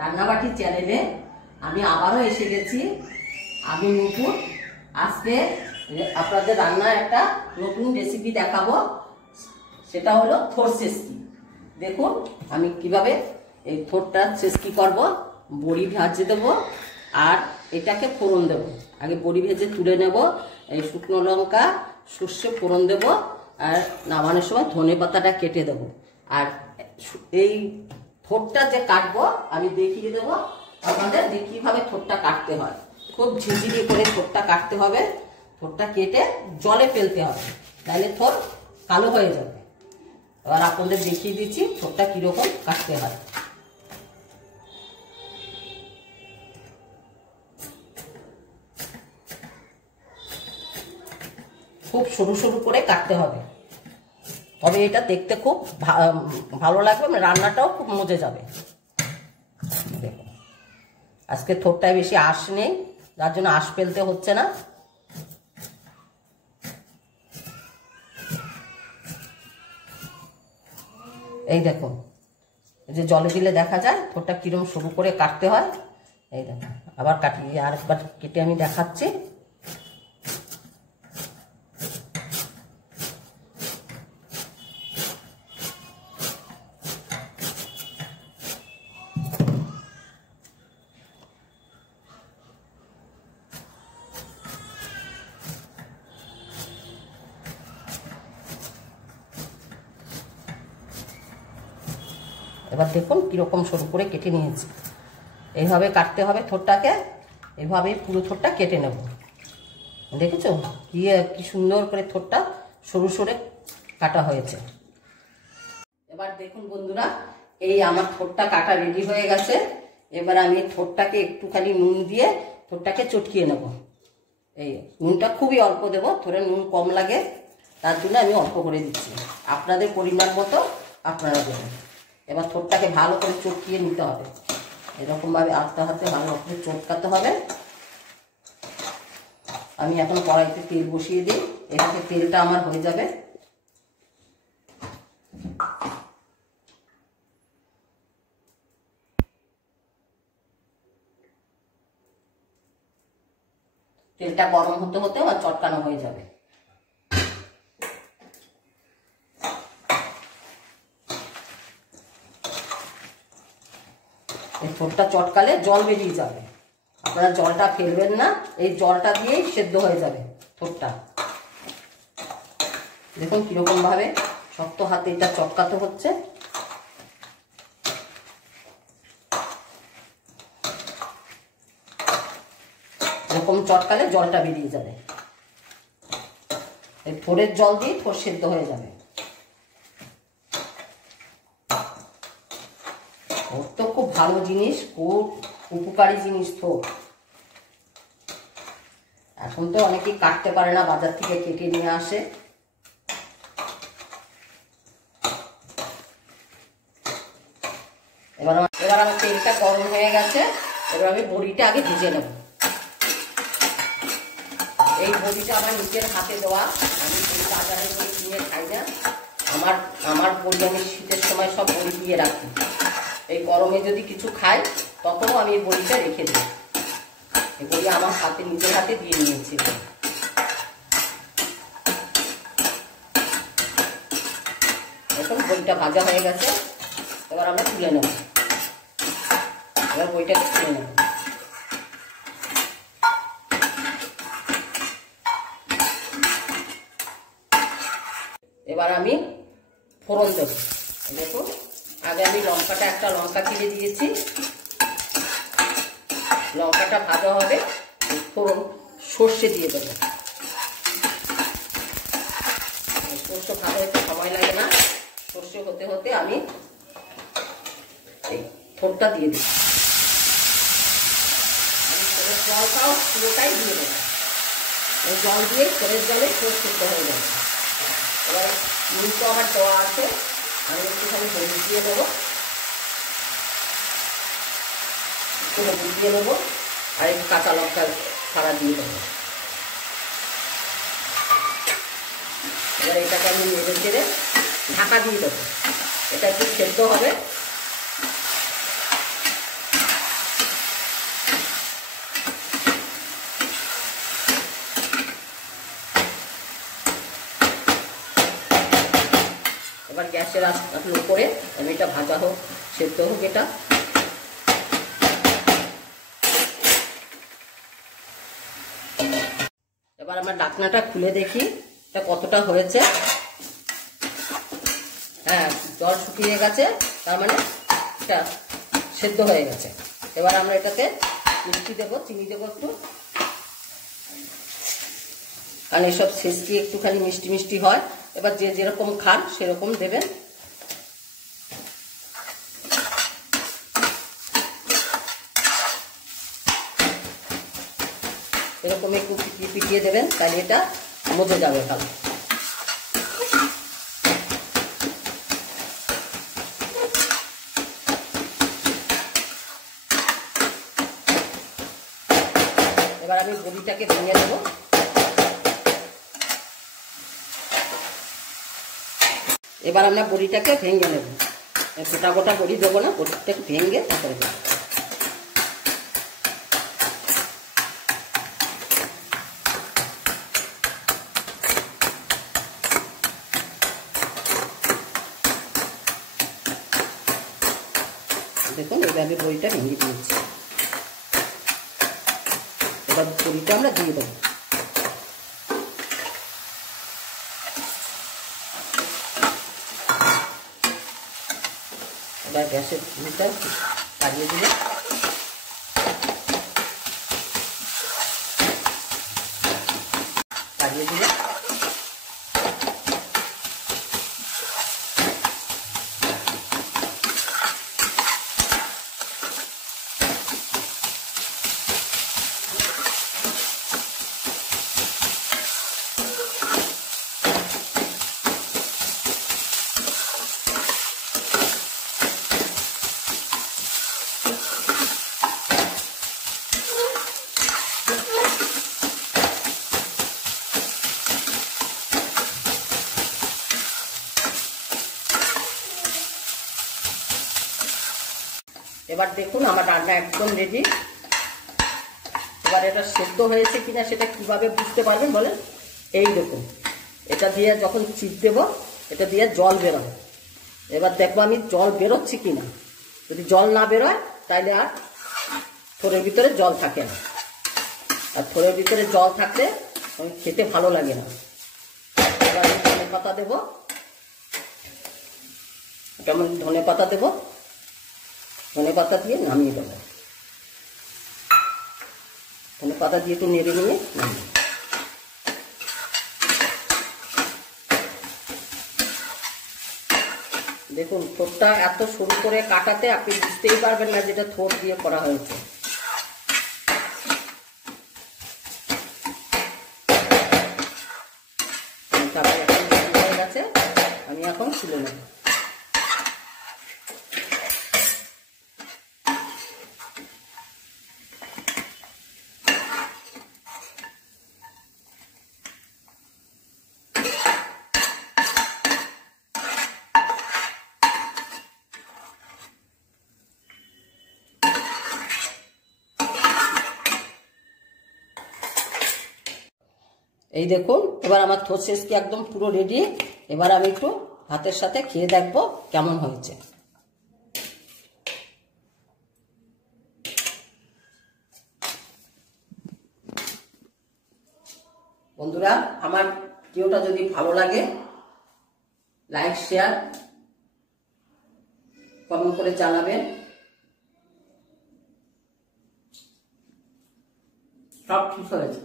রান্নাবাটি চ্যানেলে আমি আবারও এসে গেছি। আমি নতুন আজকে আপনাদের রান্নার একটা নতুন রেসিপি দেখাবো, সেটা হলো থোড় ছেঁচকি। দেখুন আমি কিভাবে এই থোড়টা ছেঁচকি করব। বড়ি ভাজে দেবো আর এটাকে ফোড়ন দেব। আগে বড়ি ভেজে তুলে নেব, এই শুকনো লঙ্কা সর্ষে ফোড়ন দেব আর নামানোর সময় ধনে পাতাটা কেটে দেবো। আর এই থোড়টা যে কাটবো আমি দেখিয়ে দেবো আপনাদের যে কীভাবে থোড়টা কাটতে হয়। খুব ঝিঝিরি করে থোড়টা কাটতে হবে। থোড়টা কেটে জলে ফেলতে হবে, তাহলে থোড় কালো হয়ে যাবে। এবার আপনাদের দেখিয়ে দিচ্ছি থোড়টা কীরকম কাটতে হয়। খুব সরু সরু করে কাটতে হবে, তবে এটা দেখতে খুব ভালো লাগবে, রান্নাটাও খুব মজে যাবে। দেখুন আজকে থোড়টায় বেশি আঁশ নেই, যার জন্য আঁশ ফেলতে হচ্ছে না। এই দেখুন, এই যে জলে দিলে দেখা যায় থোড়টা কিরম সরু করে কাটতে হয়। এই দেখুন আবার কাটিয়ে আরেকবার কেটে আমি দেখাচ্ছি। এবার দেখুন কীরকম সরু করে কেটে নিয়েছি। এইভাবে কাটতে হবে থোড়টাকে, এইভাবে পুরো থোড়টা কেটে নেব। দেখেছো কি সুন্দর করে থোড়টা সরু সরে কাটা হয়েছে। এবার দেখুন বন্ধুরা, এই আমার থোড়টা কাটা রেডি হয়ে গেছে। এবার আমি থোড়টাকে একটুখানি নুন দিয়ে থোড়টাকে চটকিয়ে নেব। এই নুনটা খুবই অল্প দেব, থোড়ে নুন কম লাগে তার জন্য আমি অল্প করে দিচ্ছি। আপনাদের পরিমাণ মতো আপনারা দেবেন। এবার থোড়টাকে ভালো করে চটকিয়ে নিতে হবে, এরকমভাবে আস্তে আস্তে ভালো করে চটকাতে হবে। আমি এখন কড়াইতে তেল বসিয়ে দিই, এটাকে তেলটা আমার হয়ে যাবে। তেলটা গরম হতে হতে আমার চটকানো হয়ে যাবে। এই থোড়টা চটকালে জল বেরিয়ে যাবে, আপনারা জলটা ফেলবেন না, এই জলটা দিয়েই সেদ্ধ হয়ে যাবে থোড়টা। দেখুন কিরকম ভাবে শক্ত হাতে এটা চটকাতে হচ্ছে। এরকম চটকালে জলটা বেরিয়ে যাবে, এই থোড়ের জল দিয়ে থোড় সেদ্ধ হয়ে যাবে। থোড় তো খুব ভালো জিনিস, খুব উপকারী জিনিস থোড়। এখন তো অনেকেই কাটতে পারে না, বাজার থেকে কেটে নিয়ে আসে। এবার আমার তেলটা গরম হয়ে গেছে। এবার আমি বড়িটা আগে ভেজে নেব। এই বড়িটা আমার নিজের হাতে দেওয়া, আমি বাজারে বড়ি কিনে খাই না। আমার বড়ি আমি শীতের সময় সব বড়ি দিয়ে রাখি। এই গরমে যদি কিছু খাই তখনও আমি এই বড়িটা রেখে দিই। এই বড়ি আমার হাতে নিজের হাতে দিয়ে নিয়েছি। এখন বড়িটা ভাজা হয়ে গেছে, এবার আমরা তুলে নেব। এবার বড়িটাকে তুলে নেব। এবার আমি ফোড়ন দেব। দেখুন আগে আমি একটা লঙ্কা চিড়ে দিয়েছি, লঙ্কাটা ভাজা হবে। ফোড়ন সর্ষে দিয়ে দেবো। সর্ষে ভাজা হতে সময় লাগে না, সর্ষে হতে হতে আমি এই থোড়টা দিয়ে দিই। আমি থোড়ের জলটাও পুরোটাই দিয়ে দেবো। এই জল দিয়ে থোড়ের জলে থোড় সেদ্ধ হয়ে যাবে। এবার নুন তো আমার দেওয়া আছে, আমি একটুখানি হলুদ দিয়ে দেবো, একটু হলুদ দিয়ে দেবো আর একটু কাঁচা লঙ্কা ছাড়া দিয়ে দেবো। এবার এটাকে আমি নেড়ে চেড়ে ঢাকা দিয়ে দেবো। এটা একটু সেদ্ধ হবে। গ্যাসের আঁচ লো করে আমি এটা ভাজা হোক, সেদ্ধ হোক এটা। এবার আমরা ঢাকনাটা খুলে দেখি এটা কতটা হয়েছে। হ্যাঁ, জল শুকিয়ে গেছে, তার মানে এটা সেদ্ধ হয়ে গেছে। এবার আমরা এটাতে মিষ্টি দেবো, চিনি দেবো একটু, কারণ এসব শেষটি একটুখানি মিষ্টি মিষ্টি হয়। এবার যে যেরকম খান সেরকম দেবেন। এরকম একটু পিটিয়ে পিটিয়ে দেবেন, তাহলে এটা মজে যাবে ভালো। এবার আমি বড়িটাকে ভেঙে দেবো। এবার আমরা বড়িটাকে ভেঙে নেব, গোটা গোটা বড়ি দেবো না, বড়িটাকে ভেঙে তারপরে দেবো। দেখুন এইভাবে বড়িটা ভেঙে দিয়েছি। এবার বড়িটা আমরা দিয়ে দেবো। এবার গ্যাসের চুলাটা চালিয়ে দিলে এবার দেখুন আমার রান্না একদম রেডি। এবার এটা সেদ্ধ হয়েছে কিনা সেটা কিভাবে বুঝতে পারবেন বলেন? এই দেখুন, এটা দিয়ে যখন চিপ দেবো এটা দিয়ে জল বেরোবে। এবার দেখবো আমি জল বেরোচ্ছি কিনা। যদি জল না বেরোয় তাহলে আর থোড়ের ভিতরে জল থাকে না, আর থোড়ের ভিতরে জল থাকলে খেতে ভালো লাগে না। এবার আমি ধনে পাতা দেবো, কেমন ধনে পাতা দেবো, ধনে পাতা দিয়ে নামিয়ে দেবো। ধনে পাতা দিয়ে একটু নেড়ে নিয়ে নামিয়ে, দেখুন থোড়টা এত সরু করে কাটাতে আপনি বুঝতেই পারবেন না যেটা থোড় দিয়ে করা হয়েছে। হয়ে গেছে, আমি এখন তুলে নেব। এই দেখুন এবার আমার থোরশেষ কি একদম পুরো রেডি। এবার আমি একটু ভাতের সাথে খেয়ে দেখবো কেমন হয়েছে। বন্ধুরা, আমার ভিডিওটা যদি ভালো লাগে লাইক শেয়ার কমেন্ট করে জানাবেন। সব ঠিক হয়েছে।